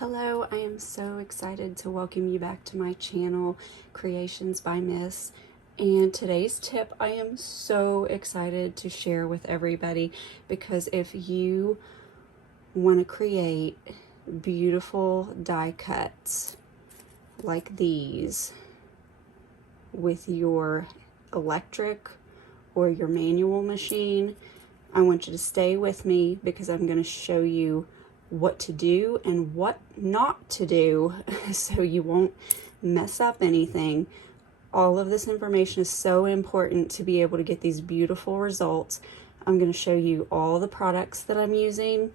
Hello, I am so excited to welcome you back to my channel, Creations by Miss. And today's tip I am so excited to share with everybody, because if you want to create beautiful die cuts like these with your electric or your manual machine, I want you to stay with me because I'm going to show you what to do and what not to do so you won't mess up anything. All of this information is so important to be able to get these beautiful results. I'm going to show you all the products that I'm using.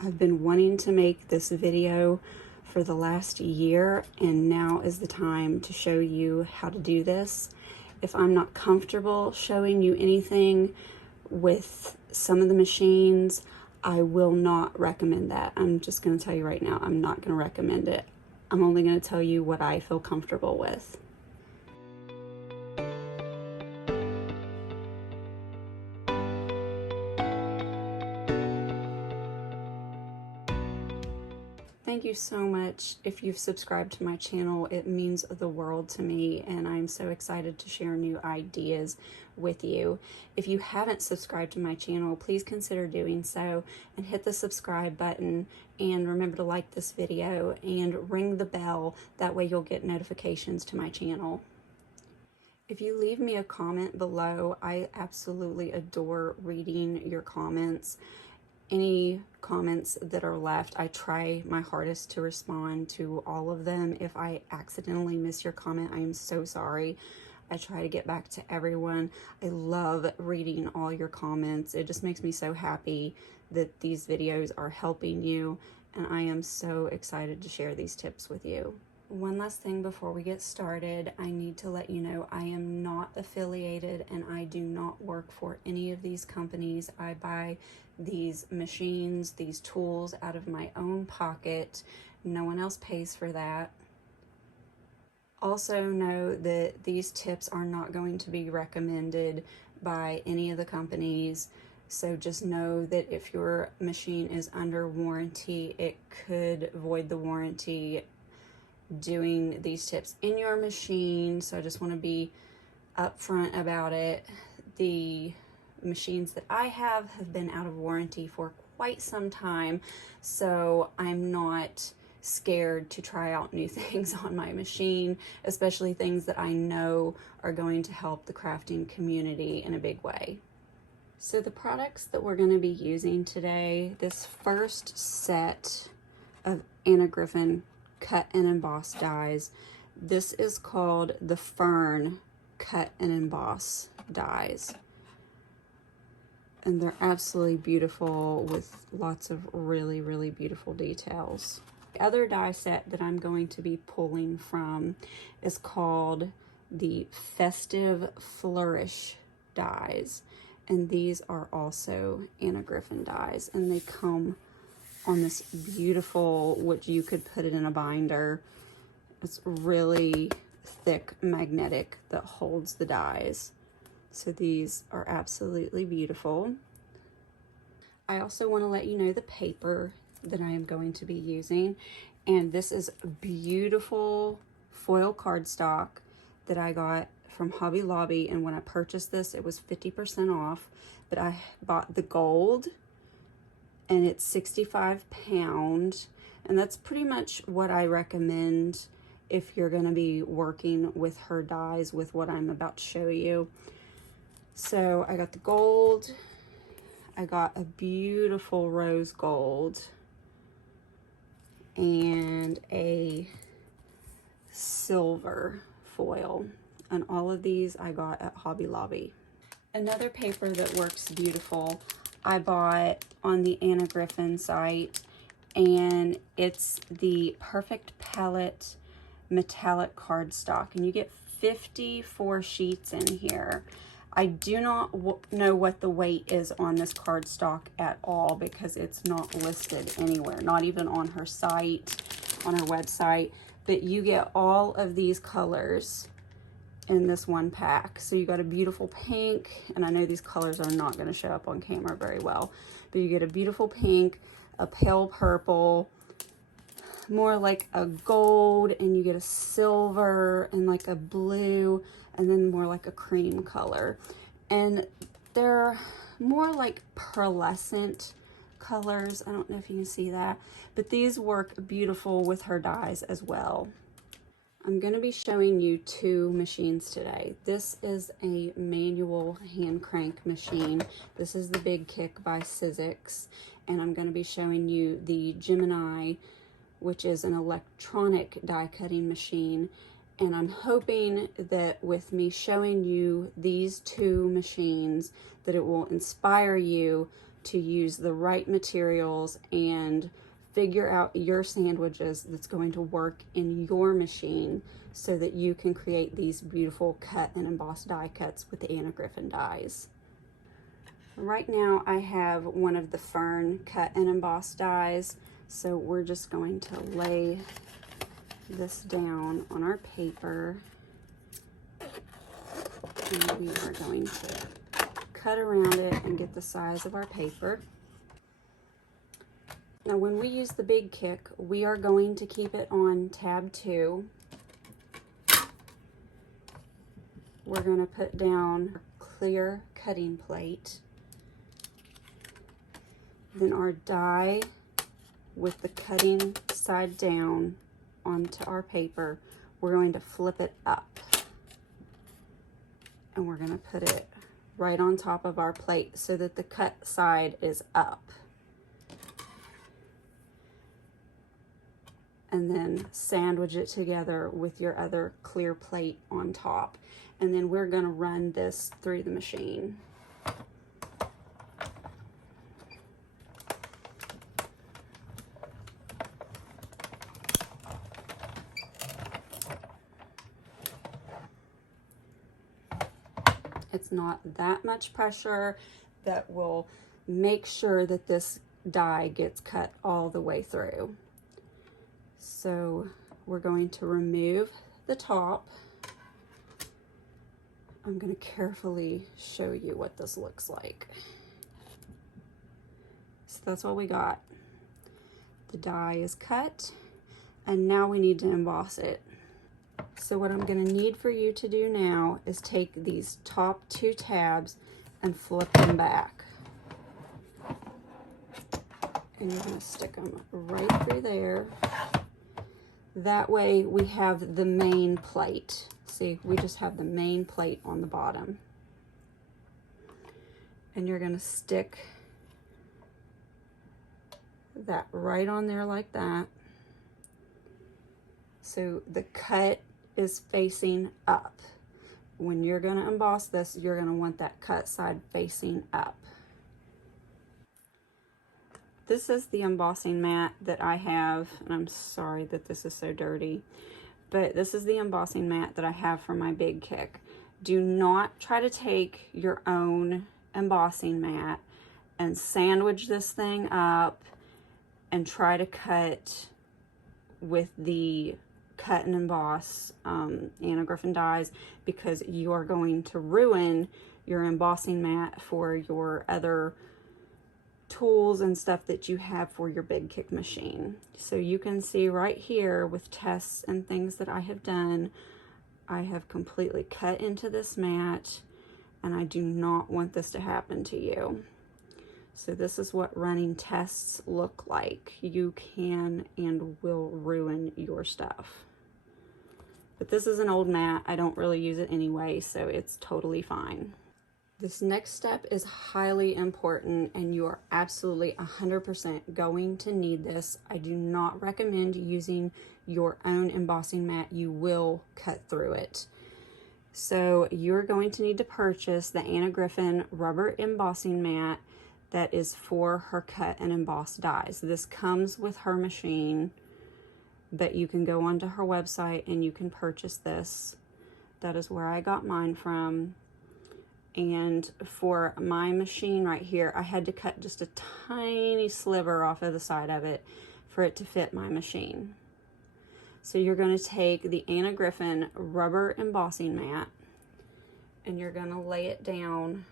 I've been wanting to make this video for the last year, and now is the time to show you how to do this. If I'm not comfortable showing you anything with some of the machines, I will not recommend that. I'm just going to tell you right now, I'm not going to recommend it. I'm only going to tell you what I feel comfortable with. Thank you so much. If you've subscribed to my channel, it means the world to me, and I'm so excited to share new ideas with you. If you haven't subscribed to my channel, please consider doing so and hit the subscribe button, and remember to like this video and ring the bell. That way you'll get notifications to my channel. If you leave me a comment below, I absolutely adore reading your comments. Any comments that are left, I try my hardest to respond to all of them. If I accidentally miss your comment, I am so sorry. I try to get back to everyone. I love reading all your comments. It just makes me so happy that these videos are helping you, and I am so excited to share these tips with you. One last thing before we get started, I need to let you know I am not affiliated and I do not work for any of these companies. I buy these machines, these tools out of my own pocket. No one else pays for that. Also know that these tips are not going to be recommended by any of the companies. So just know that if your machine is under warranty, it could void the warranty doing these tips in your machine. So I just want to be upfront about it. The machines that I have been out of warranty for quite some time, so I'm not scared to try out new things on my machine, especially things that I know are going to help the crafting community in a big way. So the products that we're going to be using today, this first set of Griffin cut and emboss dies, this is called the Fern cut and emboss dies, and they're absolutely beautiful with lots of really beautiful details. The other die set that I'm going to be pulling from is called the Festive Flourish dies, and these are also Griffin dies, and they come on this beautiful, which you could put it in a binder. It's really thick magnetic that holds the dies. So these are absolutely beautiful. I also want to let you know the paper that I am going to be using, and this is beautiful foil cardstock that I got from Hobby Lobby, and when I purchased this it was 50% off, but I bought the gold and it's 65 pounds, and that's pretty much what I recommend if you're going to be working with her dies with what I'm about to show you. So I got the gold, I got a beautiful rose gold, and a silver foil, and all of these I got at Hobby Lobby. Another paper that works beautiful I bought on the Griffin site, and it's the Perfect Palette metallic cardstock, and you get 54 sheets in here. I do not know what the weight is on this cardstock at all because it's not listed anywhere, not even on her site, on her website, but you get all of these colors in this one pack. So you got a beautiful pink, and I know these colors are not going to show up on camera very well, but you get a beautiful pink, a pale purple, more like a gold, and you get a silver and like a blue, and then more like a cream color. And they're more like pearlescent colors. I don't know if you can see that, but these work beautiful with her dyes as well. I'm going to be showing you two machines today. This is a manual hand crank machine. This is the BigKick by Sizzix, and I'm going to be showing you the Gemini, which is an electronic die cutting machine. And I'm hoping that with me showing you these two machines, that it will inspire you to use the right materials and figure out your sandwiches that's going to work in your machine so that you can create these beautiful cut and emboss die cuts with the Griffin dies. Right now I have one of the fern cut and emboss dies, so we're just going to lay this down on our paper, and we are going to cut around it and get the size of our paper. Now when we use the BigKick, we are going to keep it on tab 2. We're going to put down our clear cutting plate, then our die with the cutting side down onto our paper. We're going to flip it up, and we're going to put it right on top of our plate so that the cut side is up. And then sandwich it together with your other clear plate on top. And then we're going to run this through the machine. It's not that much pressure that will make sure that this die gets cut all the way through. So we're going to remove the top. I'm going to carefully show you what this looks like. So that's what we got. The die is cut, and now we need to emboss it. So what I'm going to need for you to do now is take these top 2 tabs and flip them back. And you're going to stick them right through there. That way we have the main plate. See, we just have the main plate on the bottom. And you're going to stick that right on there like that. So the cut is facing up. When you're going to emboss this, you're going to want that cut side facing up. This is the embossing mat that I have, and I'm sorry that this is so dirty, but this is the embossing mat that I have for my BigKick. Do not try to take your own embossing mat and sandwich this thing up and try to cut with the cut and emboss Griffin dies, because you are going to ruin your embossing mat for your other tools and stuff that you have for your BigKick machine. So you can see right here with tests and things that I have done, I have completely cut into this mat, and I do not want this to happen to you. So this is what running tests look like. You can and will ruin your stuff. But this is an old mat. I don't really use it anyway, so it's totally fine. This next step is highly important, and you are absolutely 100% going to need this. I do not recommend using your own embossing mat. You will cut through it. So you're going to need to purchase the Griffin rubber embossing mat that is for her cut and emboss dies. This comes with her machine, but you can go onto her website and you can purchase this. That is where I got mine from. And for my machine right here, I had to cut just a tiny sliver off of the side of it for it to fit my machine. So you're going to take the Griffin rubber embossing mat, and you're going to lay it down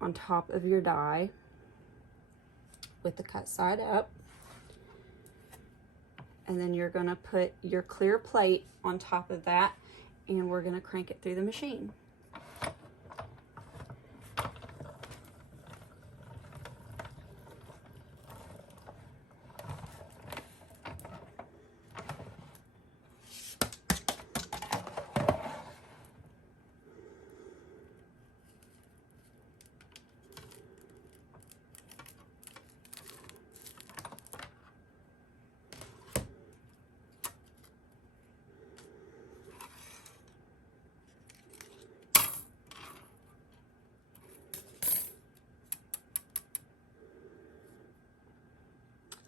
on top of your die with the cut side up. And then you're gonna put your clear plate on top of that, and we're gonna crank it through the machine.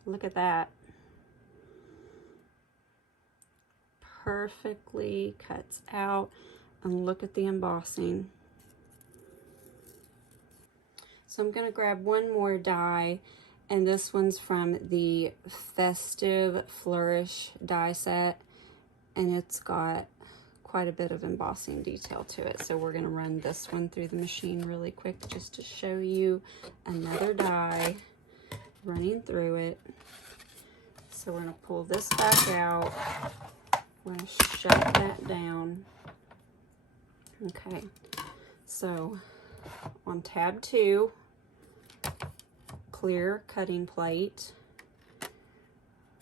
Look at that. Perfectly cuts out, and look at the embossing. So I'm gonna grab one more die, and this one's from the Festive Flourish die set, and it's got quite a bit of embossing detail to it. So we're gonna run this one through the machine really quick just to show you another die running through it. So we're gonna pull this back out. We're gonna shut that down. Okay, so on tab 2, clear cutting plate,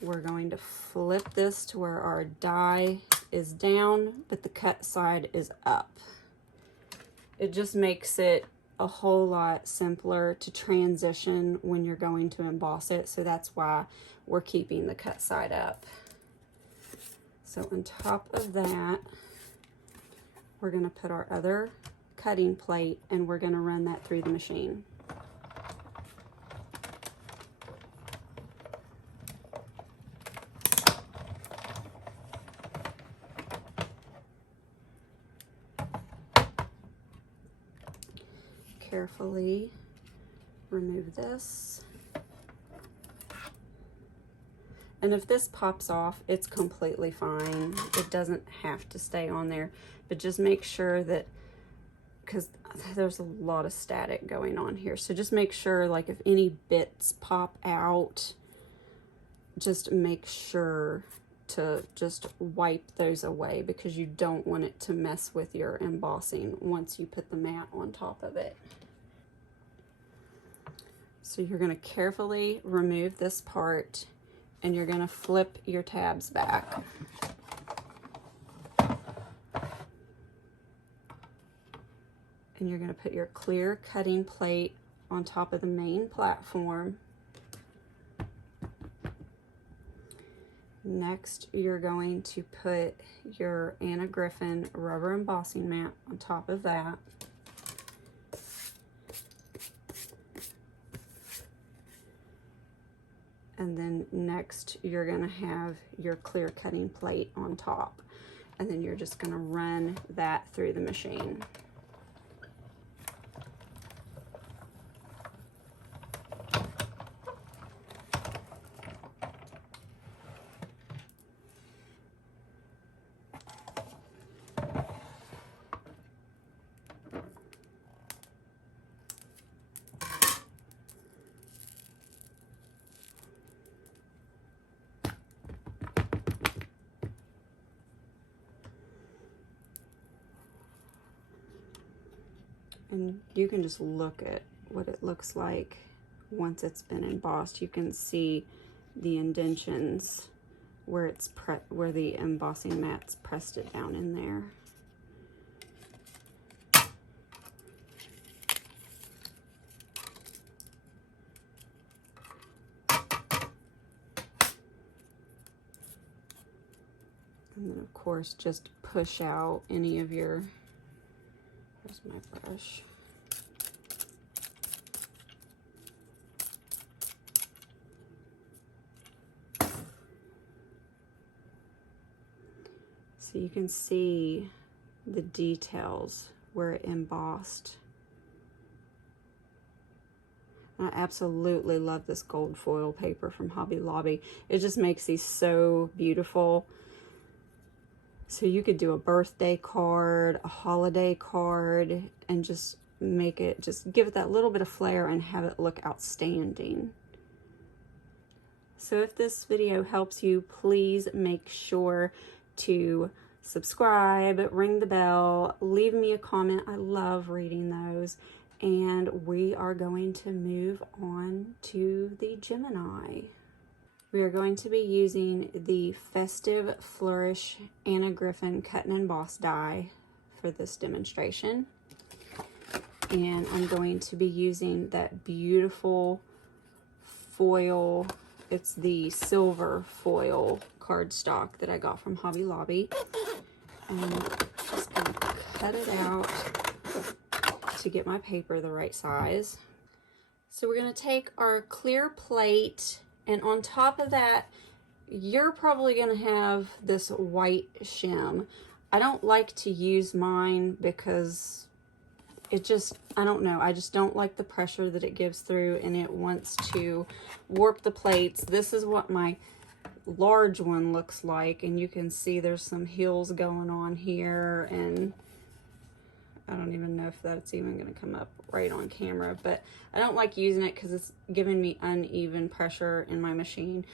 we're going to flip this to where our die is down, but the cut side is up. It just makes it a whole lot simpler to transition when you're going to emboss it, so that's why we're keeping the cut side up. So on top of that, we're gonna put our other cutting plate, and we're gonna run that through the machine. Carefully remove this. And if this pops off, it's completely fine. It doesn't have to stay on there, but just make sure that, because there's a lot of static going on here, so just make sure, like, if any bits pop out, just make sure to just wipe those away, because you don't want it to mess with your embossing once you put the mat on top of it. So you're going to carefully remove this part, and you're going to flip your tabs back. And you're going to put your clear cutting plate on top of the main platform. Next, you're going to put your Anna Griffin rubber embossing mat on top of that. And then next, you're gonna have your clear cutting plate on top. And then you're just gonna run that through the machine. And you can just look at what it looks like once it's been embossed. You can see the indentions where it's where the embossing mat's pressed it down in there. And then of course just push out any of your, where's my brush? So you can see the details where it embossed. I absolutely love this gold foil paper from Hobby Lobby. It just makes these so beautiful. So you could do a birthday card, a holiday card, and just make it, just give it that little bit of flair and have it look outstanding. So if this video helps you, please make sure to subscribe, ring the bell, leave me a comment. I love reading those. And we are going to move on to the Gemini. We are going to be using the Festive Flourish Anna Griffin Cut and Emboss die for this demonstration. And I'm going to be using that beautiful foil. It's the silver foil cardstock that I got from Hobby Lobby. And I'm just going to cut it out to get my paper the right size. So we're going to take our clear plate, and on top of that, you're probably going to have this white shim. I don't like to use mine because it just, I don't know, I just don't like the pressure that it gives through, and it wants to warp the plates. This is what my large one looks like, and you can see there's some heels going on here, and I don't even know if that's even going to come up right on camera, but I don't like using it because it's giving me uneven pressure in my machine.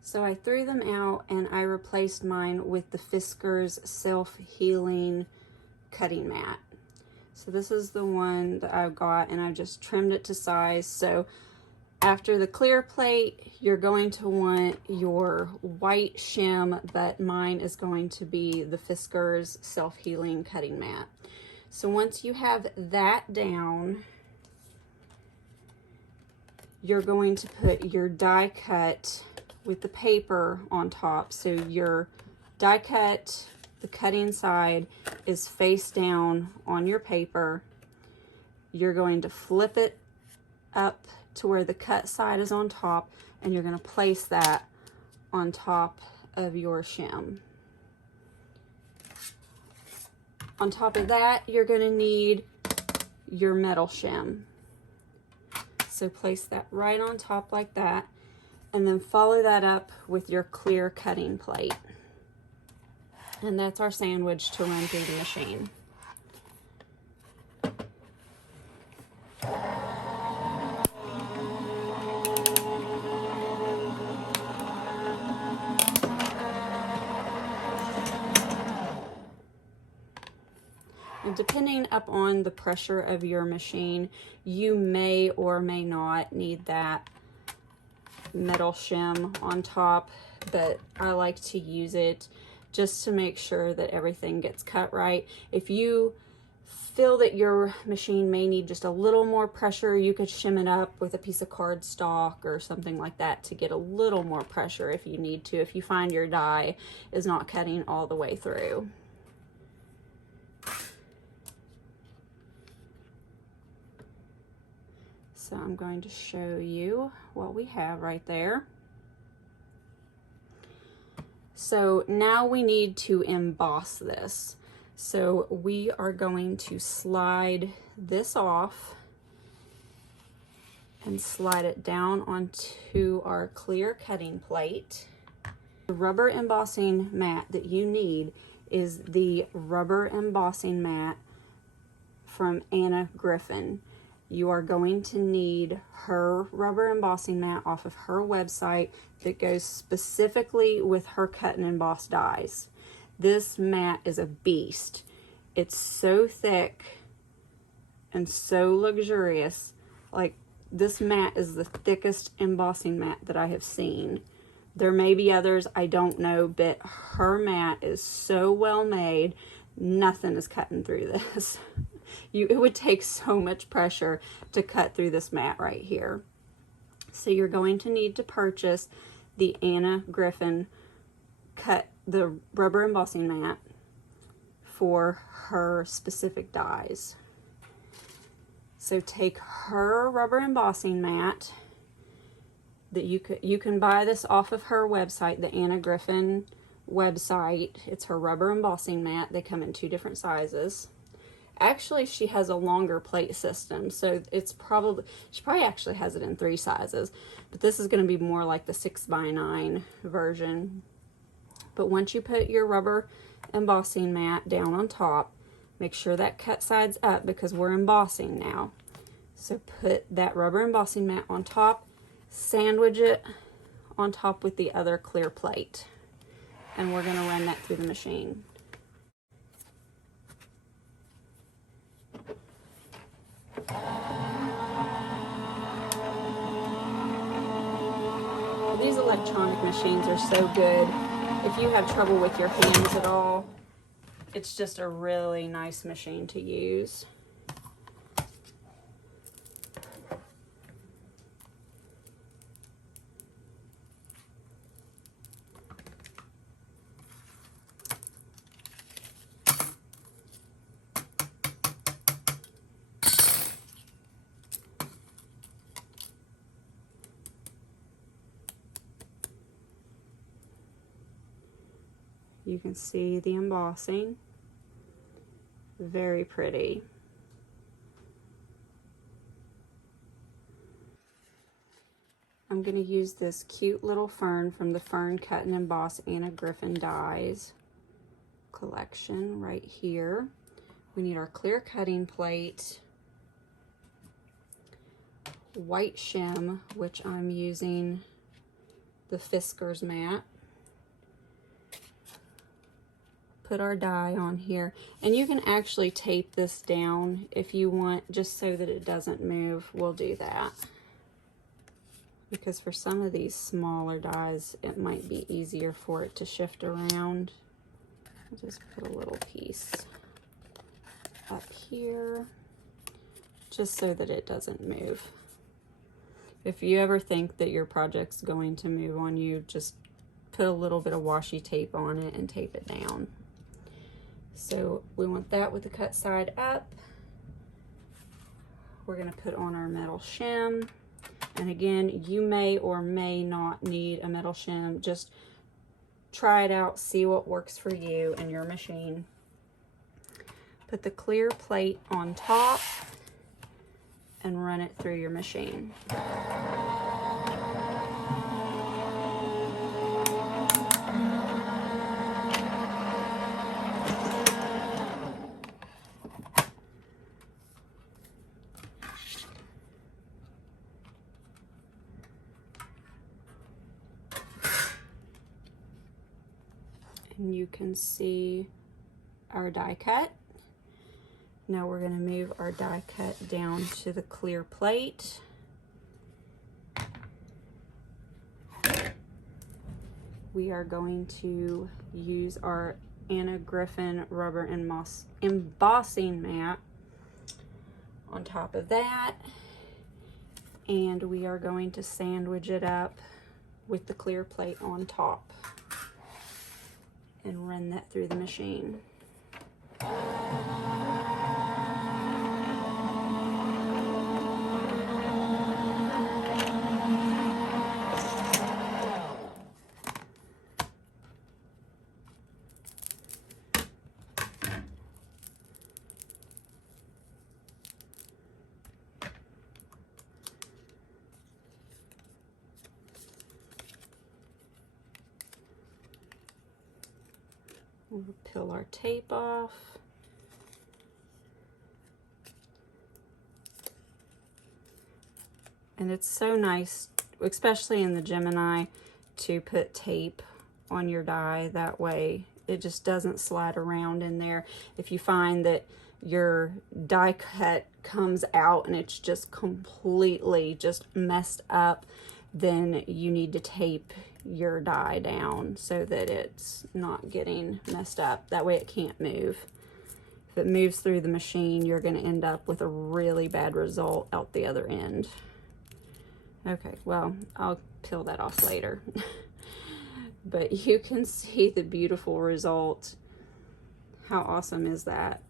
So I threw them out and I replaced mine with the Fiskars Self-Healing Cutting Mat. So this is the one that I've got, and I've just trimmed it to size. So after the clear plate, you're going to want your white shim, but mine is going to be the Fiskars Self-Healing Cutting Mat. So once you have that down, you're going to put your die cut with the paper on top. So your die cut, the cutting side, is face down on your paper. You're going to flip it up to where the cut side is on top, and you're going to place that on top of your shim. On top of that, you're going to need your metal shim. So place that right on top like that, and then follow that up with your clear cutting plate. And that's our sandwich to run through the machine. And depending upon the pressure of your machine, you may or may not need that metal shim on top, but I like to use it just to make sure that everything gets cut right. If you feel that your machine may need just a little more pressure, you could shim it up with a piece of cardstock or something like that to get a little more pressure if you need to, if you find your die is not cutting all the way through. So I'm going to show you what we have right there. So now we need to emboss this. So we are going to slide this off and slide it down onto our clear cutting plate. The rubber embossing mat that you need is the rubber embossing mat from Anna Griffin. You are going to need her rubber embossing mat off of her website that goes specifically with her cut and emboss dies. This mat is a beast. It's so thick and so luxurious. Like, this mat is the thickest embossing mat that I have seen. There may be others, I don't know, but her mat is so well made, nothing is cutting through this. It would take so much pressure to cut through this mat right here. So you're going to need to purchase the Anna Griffin the rubber embossing mat for her specific dies. So take her rubber embossing mat that you can buy this off of her website, the Anna Griffin website. It's her rubber embossing mat. They come in 2 different sizes. Actually, she has a longer plate system, so she probably actually has it in 3 sizes, but this is going to be more like the 6x9 version. But once you put your rubber embossing mat down on top, make sure that cut side's up because we're embossing now. So put that rubber embossing mat on top, sandwich it on top with the other clear plate. And we're going to run that through the machine. These electronic machines are so good. If you have trouble with your hands at all, it's just a really nice machine to use. You can see the embossing, very pretty. I'm going to use this cute little fern from the Fern Cut and Emboss Anna Griffin dies collection right here. We need our clear cutting plate, white shim, which I'm using the Fiskars mat. Put our die on here, and you can actually tape this down if you want, just so that it doesn't move. We'll do that because for some of these smaller dies it might be easier for it to shift around. I'll just put a little piece up here just so that it doesn't move. If you ever think that your project's going to move on you, just put a little bit of washi tape on it and tape it down. So we want that with the cut side up. We're going to put on our metal shim. And again, you may or may not need a metal shim. Just try it out, see what works for you and your machine. Put the clear plate on top and run it through your machine. And you can see our die cut. Now we're going to move our die cut down to the clear plate. We are going to use our Anna Griffin rubber embossing mat on top of that. And we are going to sandwich it up with the clear plate on top and run that through the machine. We'll peel our tape off. And it's so nice, especially in the Gemini, to put tape on your die. That way it just doesn't slide around in there. If you find that your die cut comes out and it's just completely just messed up, then you need to tape your die down so that it's not getting messed up. That way it can't move. If it moves through the machine, you're going to end up with a really bad result out the other end. Okay, well, I'll peel that off later. But you can see the beautiful result. How awesome is that?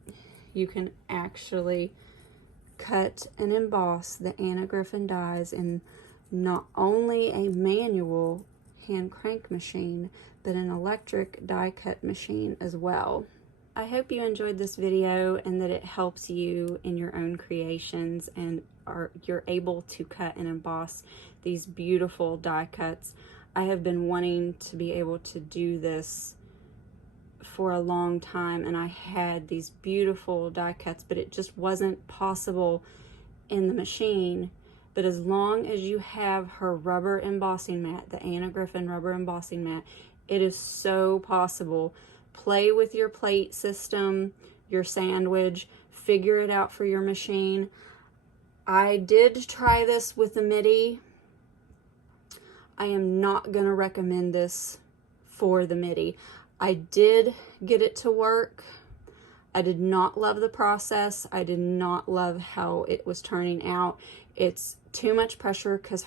You can actually cut and emboss the Anna Griffin dies in not only a manual hand crank machine, but an electric die cut machine as well. I hope you enjoyed this video and that it helps you in your own creations and you're able to cut and emboss these beautiful die cuts. I have been wanting to be able to do this for a long time, and I had these beautiful die cuts, but it just wasn't possible in the machine. but as long as you have her rubber embossing mat, the Anna Griffin rubber embossing mat, it is so possible. Play with your plate system, your sandwich, figure it out for your machine. I did try this with the MIDI. I am not going to recommend this for the MIDI. I did get it to work. I did not love the process. I did not love how it was turning out. It's too much pressure because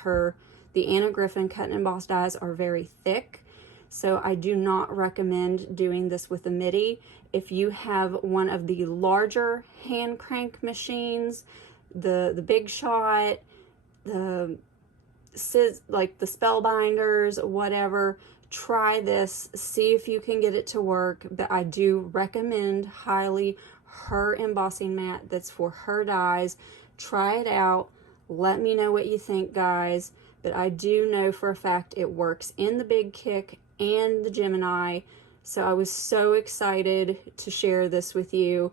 the Anna Griffin cut and embossed dies are very thick. So I do not recommend doing this with a MIDI. If you have one of the larger hand crank machines, the Big Shot, like the Spellbinders, whatever, try this, see if you can get it to work. But I do recommend highly her embossing mat that's for her dies. Try it out. Let me know what you think, guys. But I do know for a fact it works in the BigKick and the Gemini. So I was so excited to share this with you.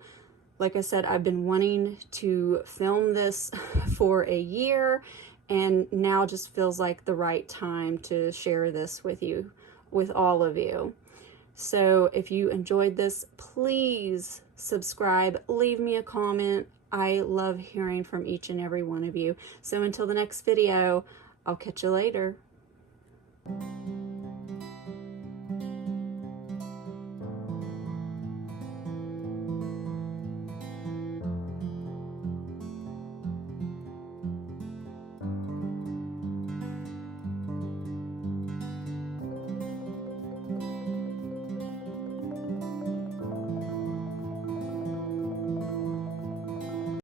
Like I said, I've been wanting to film this for a year, and now just feels like the right time to share this with you, with all of you. So if you enjoyed this, please subscribe, leave me a comment. I love hearing from each and every one of you. So until the next video, I'll catch you later.